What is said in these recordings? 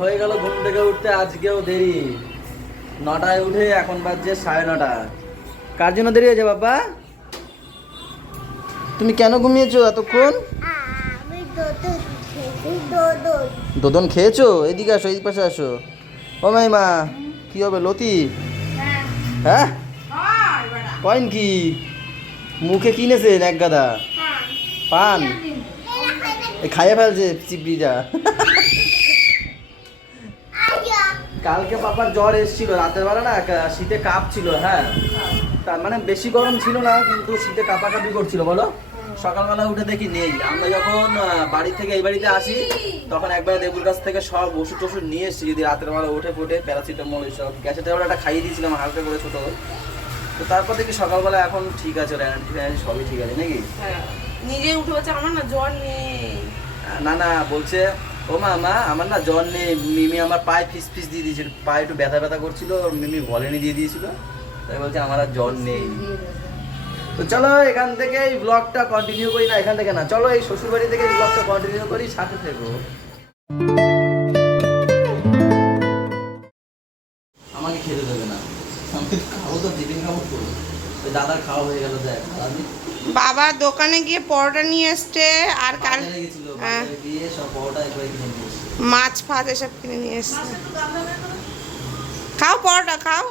হয়ে গেল ঘুম থেকে উঠতে, আজকেও দেরি। 9টায় উঠে এখন বাজছে 9:30। কার জন্য দেরি হয়েছে বাবা? তুমি কেন ঘুমিয়েছো এতক্ষণ? দোদন খেয়েছো? এদিকে আসো, এই পাশে আসো। ও মাইমা, কি হবে লতি? হ্যাঁ, কয়েন কি মুখে কিনেছেন? এক গাদা পান খাইয়ে ফেলছে চিপড়িটা। কালকে পাপার জ্বর এসেছিল রাতের বেলা, না শীতে কাঁপছিল। হ্যাঁ, তার মানে বেশি গরম ছিল না, কিন্তু শীতে কাঁপাকাঁপি করছিল। বলো, সকালবেলা উঠে দেখি নেই। আমরা যখন বাড়ি থেকে এই বাড়িতে আসি তখন একবার দেবুর কাছ থেকে সব ওষুধ টষুধ নিয়ে এসেছি। যদি রাতের বেলা উঠে ফুটে প্যারাসিটামল এইসব গ্যাসের ট্যাবলেটটা খাইয়ে দিয়েছিলাম হালকা করে ছোটো। তো তারপর দেখি সকালবেলা এখন ঠিক আছে, সবই ঠিক আছে নাকি? নিজে উঠে বলছে আমার না জ্বর নেই। না না বলছে, ও মা আমার না জ্বর নেই, মিমি আমার পায়ে ফিস ফিস দিয়ে দিয়েছিল, পায়ে একটু ব্যথা ব্যথা করছিল, মিমি ভলেনি দিয়ে দিয়েছিল, তাই বলছে আমার আর জ্বর নেই। তো চলো এখান থেকে এই ব্লগটা কন্টিনিউ করি। না এখান থেকে না, চলো এই শ্বশুর বাড়ি থেকে এই ব্লগটা কন্টিনিউ করি, সাথে থেকো। আমাকে খেতে দেবে না, আমি খাবো তো টিফিন খাবো তো। ওই দাদার খাওয়া হয়ে গেল, দেখ আমি বাবা দোকানে গিয়ে পরোটা নিয়ে এসছে, আর কাল গিয়ে সব পরোটা একবার কিনে নিয়ে এসছে, মাছ ফাছ এসব কিনে নিয়ে এসছে। খাও পরোটা খাও।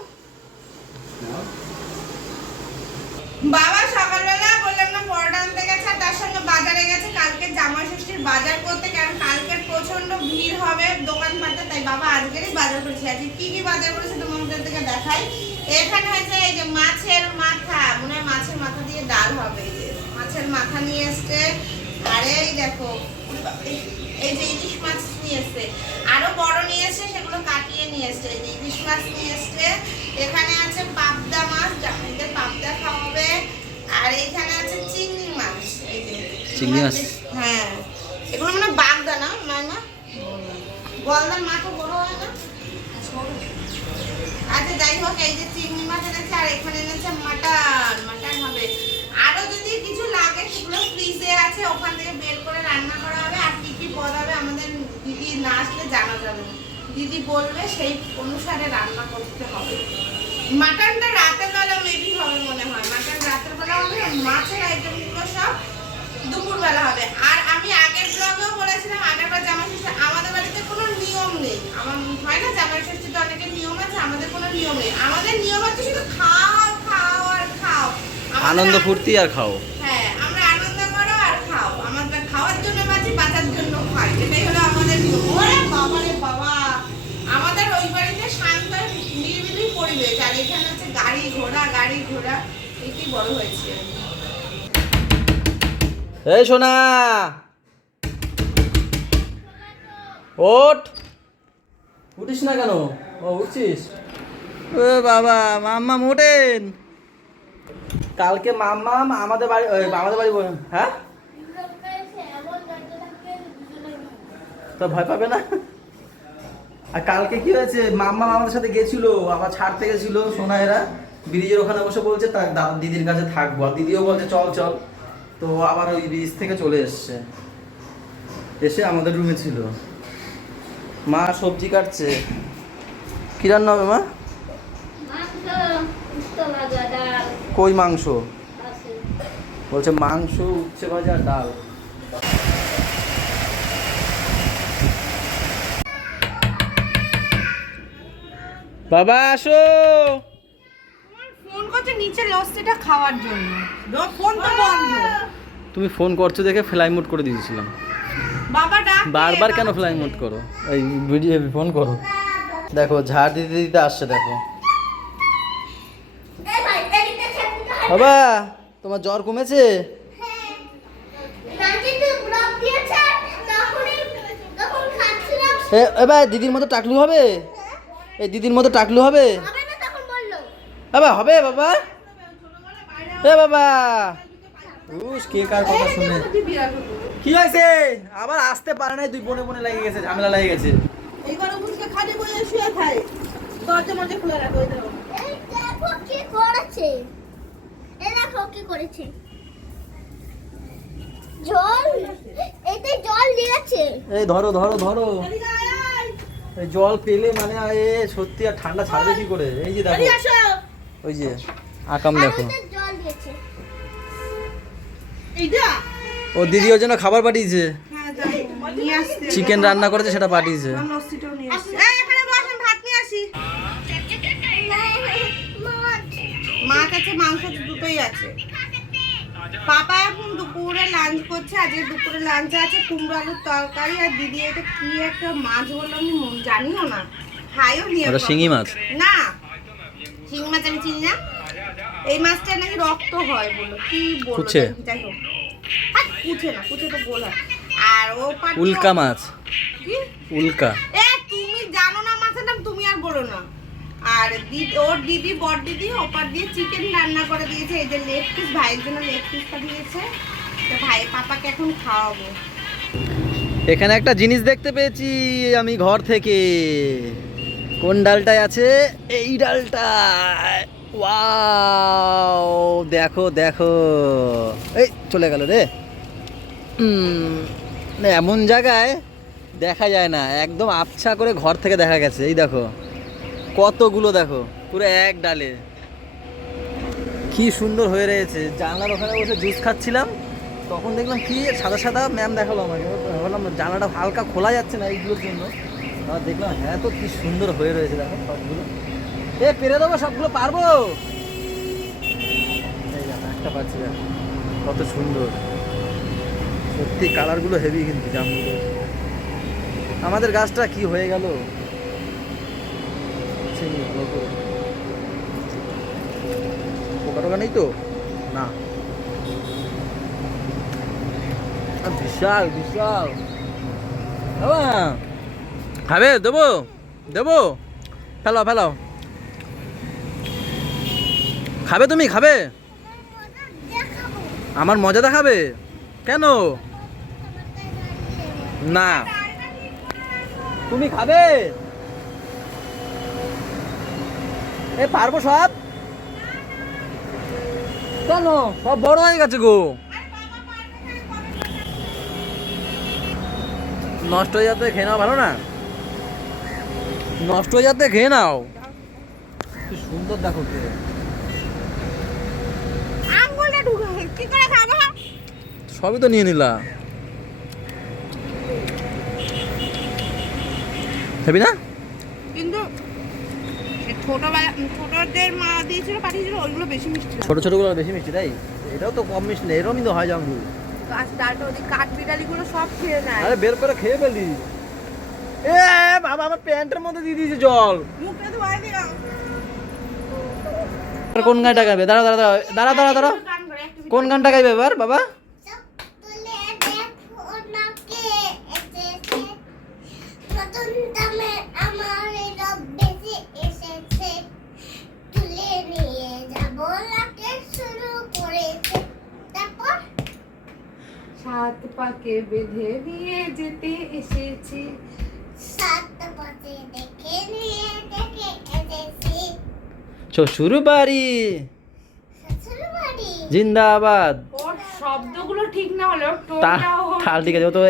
বাবা সকালবেলা বললাম না পরোটা আনতে গেছে, আর তার সঙ্গে বাজারে গেছে কালকে জামাই ষষ্ঠীর বাজার করতে, কারণ কালকের প্রচন্ড ভিড় হবে দোকানপাটে, তাই বাবা আজকেরই বাজার করেছে। আজকে কি কি বাজার করেছে তোমাদের থেকে দেখাই। এখানে হয়েছে এই যে মাছের মাথা, মনে হয় মাছের মাথা দিয়ে ডাল হবে। এই যে মাছের মাথা নিয়ে এসছে, আর এই দেখো এই যে ইলিশ মাছ নিয়ে এসছে, আরো বড় নিয়ে এসছে, সেগুলো কাটিয়ে নিয়ে এসছে। এই যে ইলিশ মাছ নিয়ে এসছে, এখানে আছে পাবদা মাছ, জামাইদের পাবদা খাওয়াবে, আর এখানে আছে চিংড়ি মাছ। এই যে চিংড়ি মাছ, হ্যাঁ এগুলো মানে বাগদা না, না গলদার মাথা বড় হয় না। আচ্ছা যাই হোক, এই যে চিংড়ি মাছ এনেছে, আর এখানে এনেছে মাটন হবে। আরো যদি কিছু লাগে সেগুলো ফ্রিজে আছে, ওখান থেকে বের করে রান্না করা হবে। আর কি কি পদ হবে আমাদের দিদি না আসলে জানা যাবে না, দিদি বলবে সেই অনুসারে রান্না করতে হবে। মাটনটা রাতের বেলা মেবি হবে মনে হয়, মাটন রাতের বেলা হবে, মাছের আইটেমগুলো সব দুপুরবেলা হবে। আর আমি আগের ব্লগেও বলেছিলাম, আগেরবার জামাই ষষ্ঠী আমাদের বাড়িতে কোনো নিয়ম নেই। আমার হয় না জামাই ষষ্ঠীতে অনেকের নিয়ম আছে, আমাদের কোনো নিয়ম নেই। আমাদের নিয়ম হচ্ছে শুধু খাও খাও আর খাও, আনন্দ ফুর্তি আর খাও। হ্যাঁ আমরা আনন্দ করো আর খাও, আমাদের খাওয়ার জন্য বাঁচি, বাঁচার জন্য খাই, এটাই হলো আমাদের নিয়ম। ওরে বাবা রে বাবা, আমাদের ওই বাড়িতে শান্ত নিরিবিলি পরিবেশ, আর এখানে হচ্ছে গাড়ি ঘোড়া এটাই বড় হয়েছে। এই সোনা ওঠ, উঠিস না কেন? ও উঠছিস? ও বাবা, মাম্মা মোটেন কালকে মাম্মা আমাদের বাড়ি হ্যাঁ তো ভয় পাবে না। আর কালকে কি হয়েছে, মাম্মা আমাদের সাথে গেছিল, আবার ছাড়তে গেছিল সোনা, এরা ব্রিজের ওখানে বসে বলছে তার দাদা দিদির কাছে থাকবো, আর দিদিও বলছে চল চল। তো আবার ওই ব্রিজ থেকে চলে এসে আমাদের রুমে ছিল। মা সবজি কাটছে। কি রান্না হবে মা? কই মাংস? বলছে মাংস, উচ্ছে ভাজা, ডাল। বাবা আসো। ফোন করছে নিচে লস্যিটা খাওয়ার জন্য, ফোন তো বন্ধ। তুমি ফোন করছো দেখে ফ্লাই মোড করে দিয়েছিলাম। বাবা ডাক, বারবার কেন ফ্লাই মোড করো? এই ভিডিও ফোন করো। দেখো ঝাড় দিতে দিতে আসছে, দেখো। বাবা তোমার জ্বর কমেছে? এবার দিদির মতো টাকলু হবে? এই দিদির মতো টাকলু হবে? বাবা হবে বাবা, এ বাবা কে কার কথা শুনে। কি হয়েছে? আবার আসতে পারে না, দুই বনে লেগে গেছে, ঝামেলা লেগে গেছে। এইবার বুঝকে খালি বসে শুয়ে খায়, দরজা মধ্যে খুলে রাখো। এই দেখো কি করেছে, এই দেখো কি করেছে, জল, এতে জল দিয়েছে। এই ধরো ধরো ধরো, এই জল পেলে মানে এ সত্যি আর ঠান্ডা ছাড়বে কি করে? এই যে দেখো, ওই যে আকাম দেখো, ও দিদি ওর জন্য খাবার পাঠিয়েছে, চিকেন রান্না করেছে সেটা পাঠিয়েছে। মাছ আছে, মাংস আছে, দুটোই আছে। পাপা এখন দুপুরে লাঞ্চ করছে, আজকে দুপুরে লাঞ্চে আছে কুমড়ো আলুর তরকারি, আর দিদি এটা কি একটা মাছ বললো আমি জানিও না, খাইও নি। ওটা শিঙি মাছ না, শিঙি মাছ আমি চিনি না। এই মাছটা নাকি রক্ত হয় বলো, কি বলবো, কুচে, যাই হোক। আর কুচে না, কুচে তো গোল হয়। আর ও উল্কা মাছ, কি উল্কা, এ তুমি জানো না মাছের নাম, তুমি আর বলো না। আর ওর দিদি, বড় দিদি ওপার দিয়ে চিকেন রান্না করে দিয়েছে, এই যে লেগ পিস, ভাইয়ের জন্য লেগ পিস পাঠিয়েছে, তো ভাই পাপাকে এখন খাওয়াবো। এখানে একটা জিনিস দেখতে পেয়েছি আমি ঘর থেকে। কোন ডালটায় আছে? এই ডালটায়। ওয়াও, দেখো দেখো, এই চলে গেল রে। না এমন জায়গায় দেখা যায় না, একদম আবছা করে ঘর থেকে দেখা গেছে। এই দেখো কতগুলো, দেখো পুরো এক ডালে, কি সুন্দর হয়ে রয়েছে। জানলার ওখানে বসে জুস খাচ্ছিলাম, তখন দেখলাম কি সাদা সাদা ম্যাম দেখালো আমাকে, বললাম জানলাটা হালকা খোলা যাচ্ছে না এইগুলোর জন্য, আর দেখলাম হ্যাঁ তো কি সুন্দর হয়ে রয়েছে, দেখো সবগুলো। এ পেরে দেবো সবগুলো, পারবো? এই দেখো একটা পাচ্ছি, দেখো কত সুন্দর, সত্যি কালারগুলো হেভি কিন্তু জামগুলো। আমাদের গাছটা কি হয়ে গেল, পোকা টোকা নেই তো? না, বিশাল বিশাল। খাবে? দেবো দেবো, ফেলাও ফেলাও। খাবে তুমি? খাবে? আমার মজা দেখাবে? কেন না, তুমি খাবে? এ পারবো সব? কেন? সব বড় হয়ে গেছে গো, নষ্ট হয়ে যাতে খেয়ে নাও, ভালো না? নষ্ট হয়ে যাতে খেয়ে নাও। কি সুন্দর দেখো, কে আঙ্গুলটা ঢুকে কি করে খাবে? সবই তো নিয়ে নিলা, খাবি না? কিন্তু ছোটদের মা দিয়েছিল, পাঠিয়েছিল, ওইগুলো বেশি মিষ্টি। ছোট ছোটগুলো বেশি মিষ্টি, তাই? এটাও তো কম মিষ্টি না, এরকমই তো হয় জামরুল। গাছ ডালটা ওই কাঠ বিড়ালিগুলো সব খেয়ে নেয়। আরে বের করে খেয়ে ফেলি। এ বাবা, আমার প্যান্টের মধ্যে দিয়ে দিয়েছে জল। মুখটা ধোয়াই দিলাম। কোন গানটা গাইবে? দাঁড়া দাঁড়া দাঁড়া দাঁড়া দাঁড়া দাঁড়া, কোন গানটা গাইবে এবার বাবা? সাত পাকে বেঁধে নিয়ে যেতে এসেছি, সাত পাকে দেখে নিয়ে দেখে এসেছি, শ্বশুর বাড়ি জিন্দাবাদ। ওর শব্দগুলো ঠিক না হলেও তাল ঠিক আছে, ও তো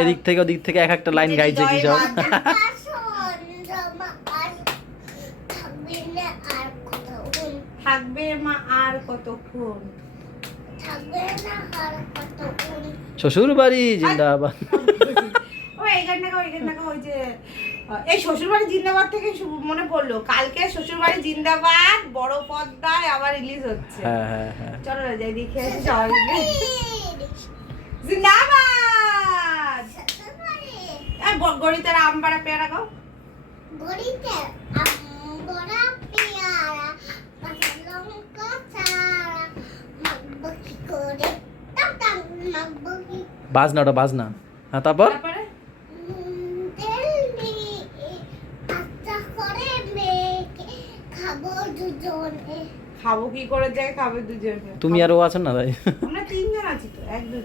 এদিক থেকে ওদিক থেকে এক একটা লাইন গাইছে কি সব। থাকবে মা আর কতক্ষণ, থাকবে না আর কতক্ষণ, শ্বশুর বাড়ি জিন্দাবাদ। ও এই গানটা ওই যে এই শ্বশুর বাড়ি জিন্দাবাদ থেকে মনে পড়লো, কালকে শ্বশুর বাড়ি জিন্দাবাদ বড় পর্দায় আবার রিলিজ হচ্ছে। হ্যাঁ হ্যাঁ হ্যাঁ, চলো না যাই দেখে আসি সবাই মিলে। জিন্দাবাদ। এই গড়িতে আম পাড়া পেয়ারা খাও, গড়িতে আম বড়া পেয়ারা কাঁচা লঙ্কা ছাড়া মাখবো কি করে, টাটা মাখবো কি, বাজনা ওটা বাজনা। হ্যাঁ তারপর তেল দিয়ে আচ্ছা করে মেখে খাবো দুজনে। খাবো কি করে যায়, খাবে দুজনে। তুমি আর ও আছেন না তাই? আমরা তিনজন আছি তো, একদম।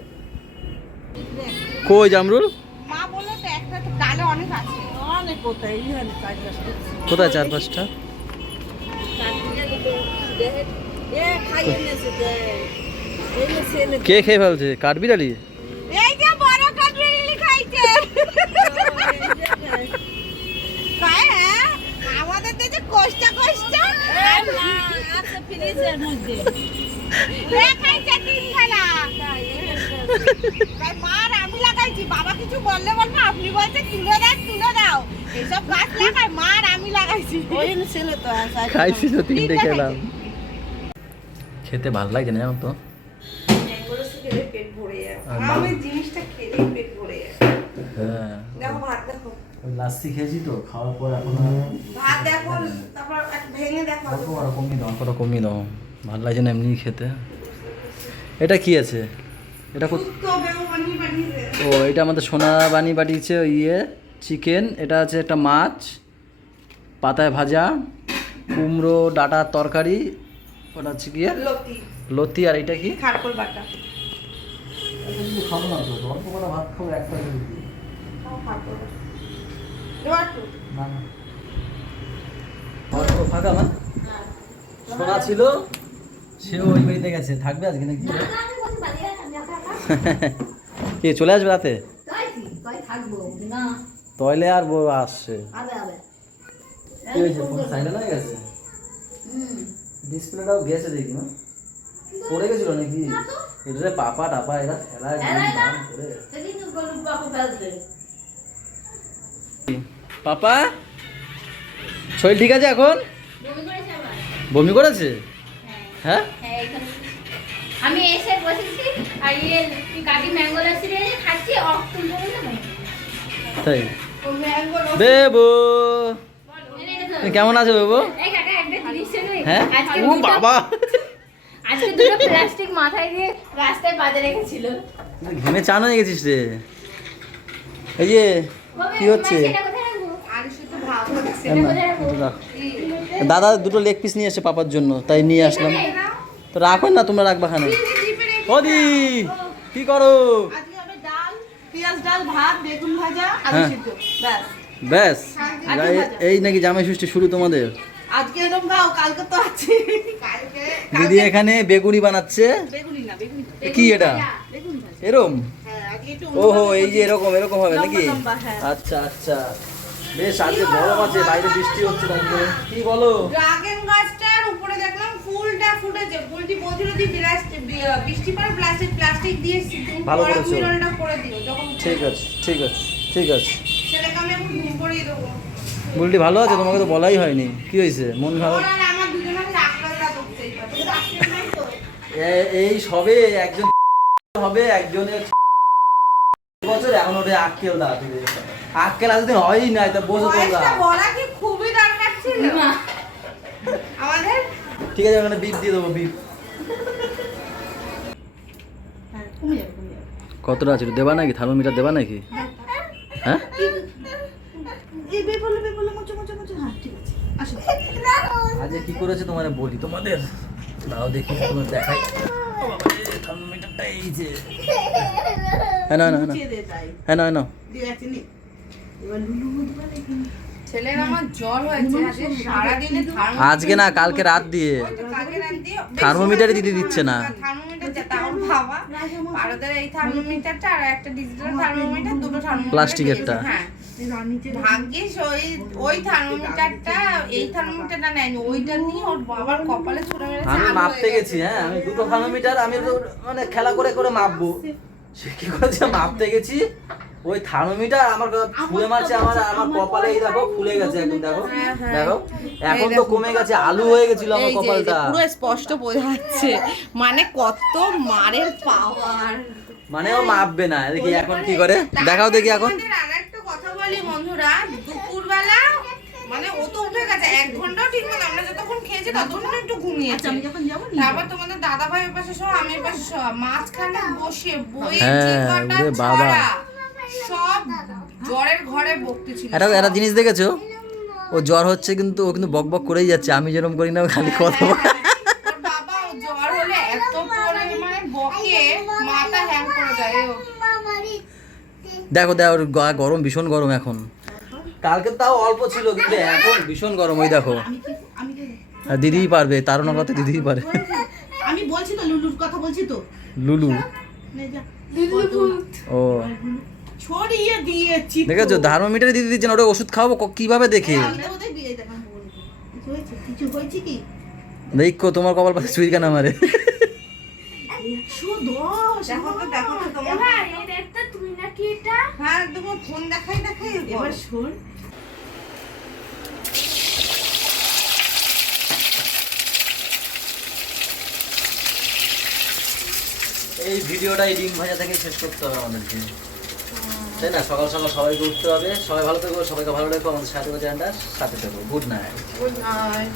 কই জামরুল? মা বললো তো একটা তো ডালে অনেক আছে, অনেক কোথায় এইখানে 4-5টা। কোথায় 4-5টা? কে খেয়ে ফেলছে? কাঠবিড়ালি? এই যে বড় কাঠবিড়ালি খাইছে। দেখাইছে তিনখানা। তাই মার আমি লাগাইছি, বাবা কিছু বললে বলবো, আপনি বলছে তুলে দাও এসব গাছ লাগাই, মার আমি লাগাইছি। ওই ছেলে তো খাইছি তো 3টে খেলাম। খেতে ভালো লাগে না জানো তো, পেট ভরে যায়। আমি জিনিসটা খেলেই পেট ভরে যায়। হ্যাঁ দেখো ভাত দেখো, ওই লাস্সি খেয়েছি তো, খাওয়ার পর এখন ভাত দেখো, তারপর ভেঙে দেখো। কত কমিয়ে দাও, ভালো লাগছে না এমনি খেতে। এটা কি আছে? এটা তো বেউ বানিয়ে পাঠিয়েছে। ও এটা আমাদের সোনা বানি পাঠিয়েছে, ইয়ে চিকেন। এটা আছে একটা মাছ, পাতায় ভাজা, কুমড়ো ডাঁটার তরকারি, ওটা হচ্ছে কি লতি, আর এটা কি খারকোল বাটা। খাবো না তো, অল্প করে ভাত খাবো, একটা না না ফাঁকা না, সোনা ছিল সেও ওই বাড়িতে গেছে, থাকবে আজকে নাকি? কে চলে আসবে রাতে? তইলে আর বউ আসছে। কি হয়েছে, ফোন সাইলেন্ট হয়ে গেছে? ডিসপ্লেটাও গেছে দেখি না, পড়ে গেছিল নাকি? এটা পাপা টাপা এরা খেলায় পাপা শরীর ঠিক আছে এখন? বমি করেছে? হ্যাঁ আমি এসে বসেছি আর ইয়ে কাকি ম্যাঙ্গো লাসি দিয়ে খাচ্ছি, অক্টোল বলে না তাই। বেবু এই কেমন আছে বেবু? কাকা একটা জিনিস শুনুই, হ্যাঁ আজকে ও বাবা, আজকে দুটো প্লাস্টিক মাথায় দিয়ে রাস্তায় বাজে রেখেছিল। ঘেমে চান হয়ে গেছিস রে। এই যে কি হচ্ছে? সেটা কোথায় রাখবো? আর শুধু ভাত হচ্ছে। সেটা কোথায় রাখবো? দাদা দুটো লেগ পিস নিয়ে এসে পাপার জন্য, তাই নিয়ে আসলাম। তো রাখো না, তোমরা রাখবা খানে। ওদি কি করো? আজকে হবে ডাল, পেঁয়াজ ডাল, ভাত, বেগুন ভাজা, আলু হ্যাঁ। সিদ্ধ। ব্যাস। ব্যাস আলু ভাজা। এই নাকি জামাই ষষ্ঠী শুরু তোমাদের? আজকে এরকম খাও, কালকে তো আছে। কালকে দিদি এখানে বেগুনি বানাচ্ছে। বেগুনি না, বেগুনি। কি এটা বেগুন ভাজা। এরম? হ্যাঁ, আজকে একটু ওহো এই যে এরকম এরকম হবে নাকি? লম্বা লম্বা, হ্যাঁ। আচ্ছা আচ্ছা, বেশ আজকে গরম আছে, বাইরে বৃষ্টি হচ্ছে তারপরে। কি বলো? ড্রাগন গাছটার উপরে দেখলাম ফুলটা ফুটেছে। ফুলটি বলছিল দি বৃষ্টি পরে প্লাস্টিক দিয়ে ভালো করেছো। মিরনটা করে দিও যখন। ঠিক আছে ঠিক আছে ঠিক আছে। সেটাকে আমি এখন ঘুম পড়িয়ে দেবো। বুলটি ভালো আছে? তোমাকে তো বলাই হয়নি, কি হয়েছে? মন খারাপ? ওর আর আমার দুজনের চাকরাটা করতেই পারে। রাখতে নাই তো। এই সবে একজন হবে, একজনের বছর এখন ওটা আক্কেল দা দিবে। আক্কেল এতদিন হয়ই নাই, তা বসে তোমরা। বয়সটা বলা কি খুবই দরকার ছিল আমাদের। ঠিক আছে, ওখানে বিপ দিয়ে দেবো, বিপ। কতটা আছে দেবা নাকি? থার্মোমিটার দেবা নাকি? হ্যাঁ এই বেবলে মুচো হ্যাঁ ঠিক আছে আসো। আজ কি করেছে তোমার বলি তোমাদের, দাও দেখি তোমার দেখাই। থার্মোমিটারটা এই যে, হ্যাঁ না চেয়ে দে তাই হ্যাঁ না দিয়ে আছে নি। এবার লুলু বুঝবা নাকি? ছেলের আমার জ্বর হয়েছে আজকে সারা দিনে আজকে না কালকে রাত দিয়ে থার্মোমিটারে দিতে দিচ্ছে না। থার্মোমিটার যেটা ওর বাবা ভারতের এই থার্মোমিটারটা আর একটা ডিজিটাল থার্মোমিটার, দুটো থার্মোমিটার প্লাস্টিকেরটা। হ্যাঁ ভাগ্যিস ওই থার্মোমিটারটা এই থার্মোমিটারটা নেয়নি, ওইটা নিয়ে ওর বাবার কপালে ছুঁড়ে মেরেছে। আমি মাপতে গেছি, হ্যাঁ আমি দুটো থার্মোমিটার, আমি তো মানে খেলা করে করে মাপবো, সে কি করেছে মাপতে গেছি, ওই থার্মোমিটার আমার ফুলে মারছে, আমার কপালে এই দেখো ফুলে গেছে এখন, দেখো দেখো এখন তো কমে গেছে, আলু হয়ে গেছিল আমার কপালটা। পুরো স্পষ্ট বোঝা যাচ্ছে মানে কত মারের পাওয়ার। মানে ও মাপবে না, দেখি এখন কি করে, দেখাও দেখি এখন। আরেকটা কথা বলি বন্ধুরা, দুপুরবেলা মানে ও তো উঠে গেছে 1 ঘন্টাও ঠিক মতো, আমরা যতক্ষণ খেয়েছি ততক্ষণ একটু ঘুমিয়েছি। তারপর তোমাদের দাদা ভাই পাশে সব, আমি পাশে সব, মাঝখানে বসে বই চিকাটা ছড়া সব জ্বরের ঘরে ভর্তি ছিল। একটা জিনিস দেখেছো, ও জ্বর হচ্ছে কিন্তু ও কিন্তু বক বক করেই যাচ্ছে, আমি যেরকম করি না খালি কথা বলে। ওর বাবা জ্বর হলে এত পরিমাণে বকে মাথা হ্যাং করে দেয়। দেখো দেখো ওর গরম, ভীষণ গরম এখন, কালকে তাও অল্প ছিল কিন্তু এখন ভীষণ গরম। ওই দেখো আর দিদিই পারবে, তারও কথা দিদিই পারে। আমি বলছি তো লুলুর কথা বলছি তো, লুলু ও ছড়িয়ে দিয়েছি। দেখেছো থার্মোমিটারে দিদি দিচ্ছেন, ওটা ওষুধ খাওয়াবো কিভাবে দেখে। কিছু হয়েছে কি? দেখো তোমার কপাল পাশে চুরি কেন মারে। 110 দেখো তো তোমার এবার এই দেখতো তুই নাকি এটা হ্যাঁ তোমার ফোন দেখাই এবার শোন এই ভিডিওটা এই ডিম ভাজা থেকে শেষ করতে হবে আমাদেরকে, তাই না? সকাল সকাল সবাইকে উঠতে হবে। সবাই ভালো থাকবো, সবাইকে ভালো রাখবো, আমাদের সাথে চ্যানেলটা সাথে থাকবো। Good night. Good night.